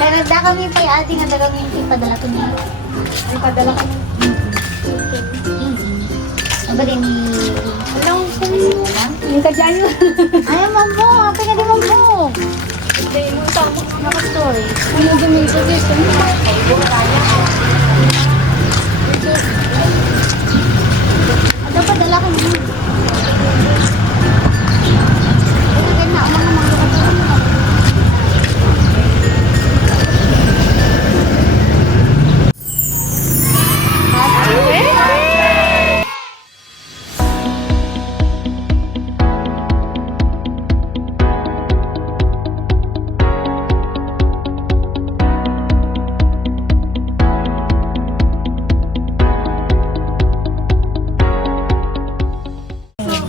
Pero da kami pa ati nga dagang yung ipadala ko niya. Ipadala ka ng Aba din ni... Alam ko lang? yung kadyan yun. Ay, mambo! Apay ka di mambo! Hindi mo tama. Naka-story. Ano gumito dito? Ano pa dala ko niya? Ay, na, mga mga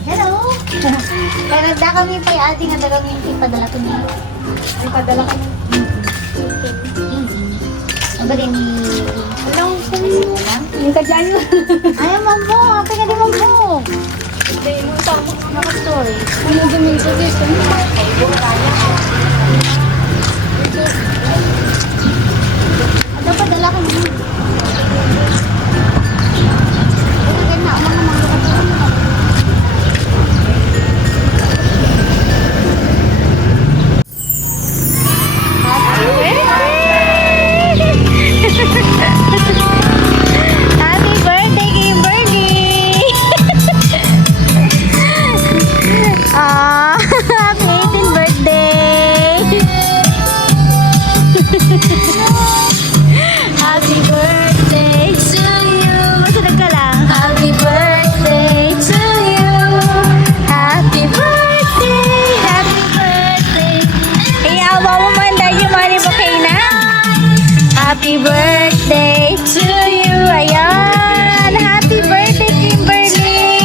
Hello! Pero da kami pa ati nga dagang yung ipadala ko niya. Ipadala ka ng Aba din ni... Alam ko lang? yung kadyan yun. Ay, mambo! Apay ka di mambo! Hindi mo tama. Naka-story. Ano gumito dito? Ano pa dala ko niya? Ay, na, mga mga Happy birthday, Kimberly! Ah, happy 18th birthday! Happy birthday to you! Masunod ka lang. Happy birthday to you! Happy birthday! Happy birthday! Iyawa mo man dahil yung mani mo kay na. Happy birthday to you! Ayan! Happy birthday, Kimberly!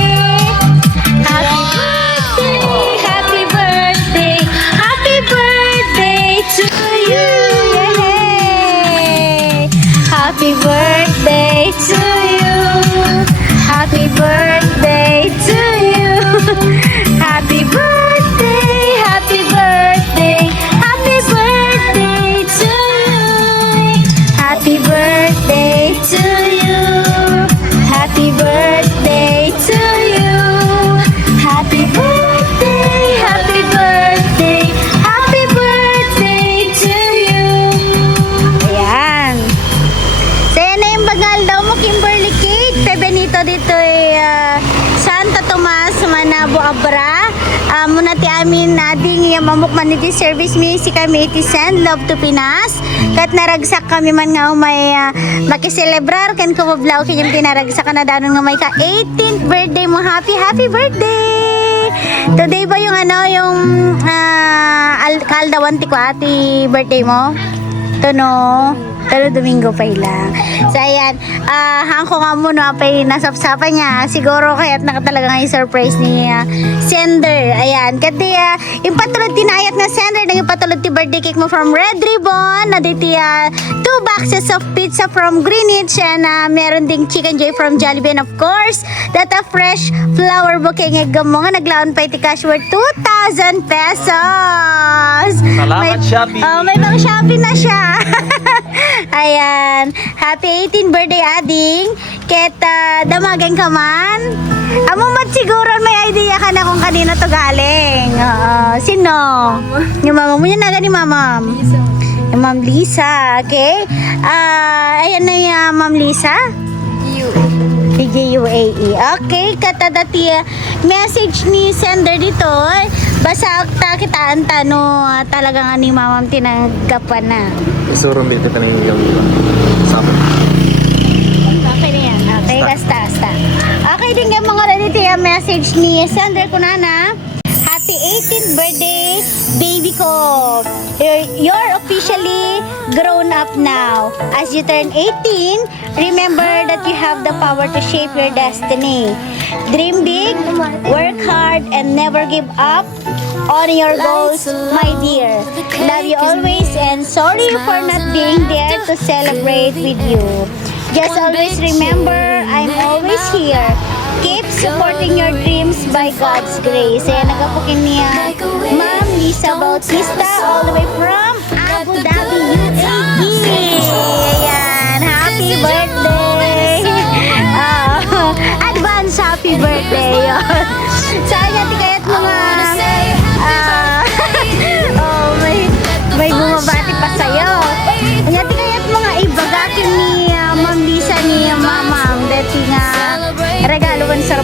Happy birthday! Happy birthday! Happy birthday to you! Yay! Happy birthday to you! Happy birthday to you! Happy birthday! Happy birthday! Happy birthday to you! Happy birthday to you! Happy birthday to you! Happy birthday! Happy birthday! Happy birthday to you! Ayan. So yan na yung bagal daw mo, Kimberly Cake. Kay Benito dito ay Santa Tomas, Manabo, Abra. Muna ti amin ading yung mamuk maniti service mi si kami iti send love to Pinas. Kat naragsak kami man nga may makiselebrar kan ko vlog kanyang tinaragsak na danon nga may ka 18th birthday mo. Happy birthday! Today ba yung yung kaldawan ti ko ati birthday mo? Ito no? Pero Domingo pa ilang. So ayan, hangko nga muna apay nasapsapan niya. Siguro kaya't nakatalaga nga yung surprise ni Sender. Ayan, kasi yung patulad tinayat na Sender, naging patulad ti birthday cake mo from Red Ribbon. Na diti 2 boxes of pizza from Greenwich and meron ding Chicken Joy from Jollibee and of course, that a fresh flower bouquet nga mo nga naglaon pa iti cash worth 2,000 pesos. Salamat, Shopee. May pang Shopee na siya. Ayan. Happy 18th birthday, Ading. Ket damagan ka man. Amo mat siguro may idea ka na kung kanino to galing. Sino? Yung mama mo. Yung naga ni mama. Yung Ma'am Lisa. Okay? Ayan na yung Ma'am Lisa. PGUAE. Okay, katadati message ni Sender dito. Basta kita antano talaga nga ni mamam tinanggapan na. Isurong dito ka na yung sama. Okay na yan. Okay, gasta. Okay din yung mga dito yung message ni Sender ko na. Happy 18th birthday, baby ko. You're officially grown up now. As you turn 18, remember that you have the power to shape your destiny. Dream big, work hard, and never give up on your goals, my dear. Love you always and sorry for not being there to celebrate with you. Just always remember, I'm always here. Keep supporting your dreams by God's grace. Ayan, nagapukin niya Ma'am Lisa Bautista all the way from Abu Dhabi, UAE.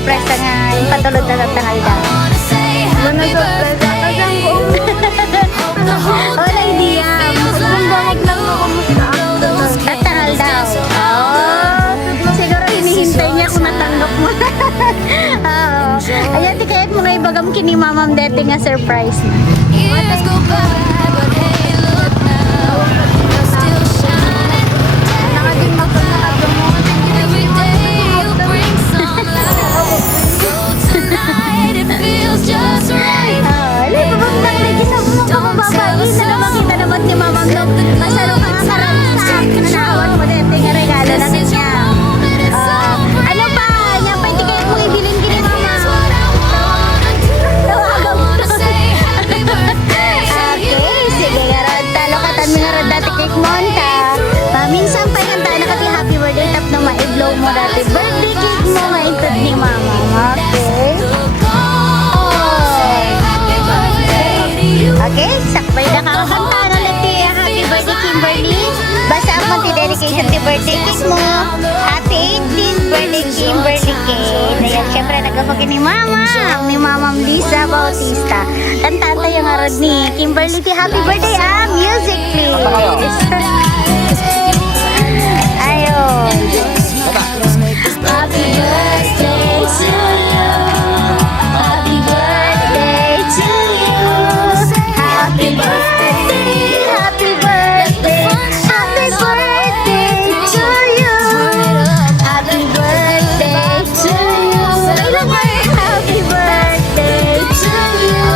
surpresa nga yung patulog na tangal daw. Ano surpresa? Kasi ang buong Wala idea. ang bangag lang ako kumusta. Tatangal daw. Siguro hinihintay niya kung natanggap mo. Oo. Ayan, di kaya't mga ibagam kini mamam dati nga surprise na. Years go by, but hey, look now. You're still shining. Nakading magpapakadumot. Every day you bring sunlight. So tonight it feels just right. Alam mo bang naglagay sa mga babae na naman kita naman ni mamam na masarap ang karansak. Nanawat mo dati nga regalo lang niya. Ano pa? Yan pa, hindi kayo mong ibilin kini mama. Tawagan mo. Okay, sige nga ron. Talo ka tan mga ron dati cake monta. Paminsan pa yung tayo nakati happy birthday tap na ma-blow mo dati. Birthday cake mo maintod ni mama. Okay? Okay, sakbay na kakakanta na lati. Happy birthday Kimberly. Basta ang manti-dedication ti birthday cake mo. Happy 18th birthday Kimberly cake. Ayan, syempre nagkapagin ni mama. Ni Mamam Lisa Bautista. Kanta tayo nga ron ni Kimberly ti happy birthday music please. Ayun. Happy birthday to you. Happy birthday to you. Happy birthday. Happy birthday. Happy birthday to you. Happy birthday to you. Happy birthday to you.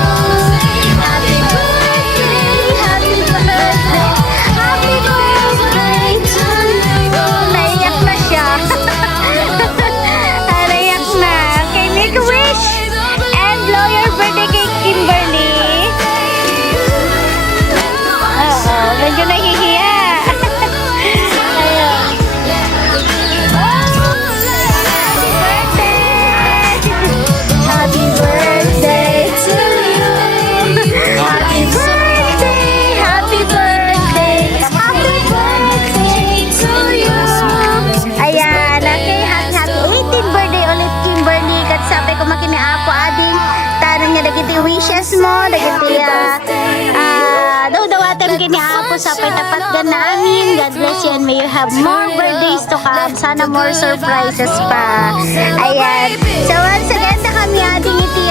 Happy birthday. Happy birthday. Happy birthday to you. Naiyak na siya. Naiyak na. Okay, make a wish. And blow your birthday cake, Kimberly. Oo, medyo nahihiya. Ayun. Happy birthday to you. Happy birthday, happy birthday, happy birthday to you. Ayan, okay, happy 18th birthday ulit Kimberly. Kat sabi ko makiniapo ading tanong niya dagiti wishes mo, dagiti daw atem kiniapo sa tapat gan namin. God bless you and may you have more birthdays to come. Sana more surprises pa. Ayan. So once again, na kami ading iti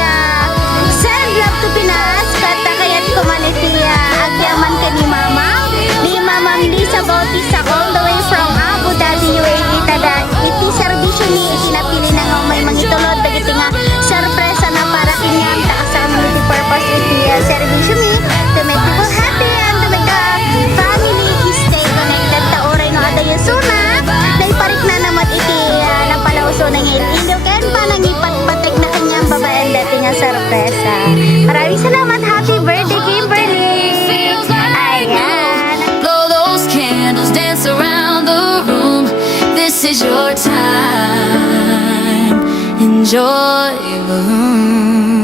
send love to Pinas. Kata kaya't kuman iti agyaman ka ni Mama. Ni Mamam Lisa Bautista all the way from Abu Dhabi, UAE. Tada iti servisyo ni iti napili na nga may mangitulod. Dagiti nga sorpresa na para kinyam. Takasama iti purpose iti servisyo ni to make people happy and to make the family stay connected. Tauray no adayo suna. Naiparik na naman iti napalauso na ngayon. Hindi ken pa nangipat-patik na kanyang babaeng dati nga sorpresa. Maraming salamat. Happy birthday, Kimberly! Ayan. Blow those candles, dance around the room. This is your time. Enjoy the room.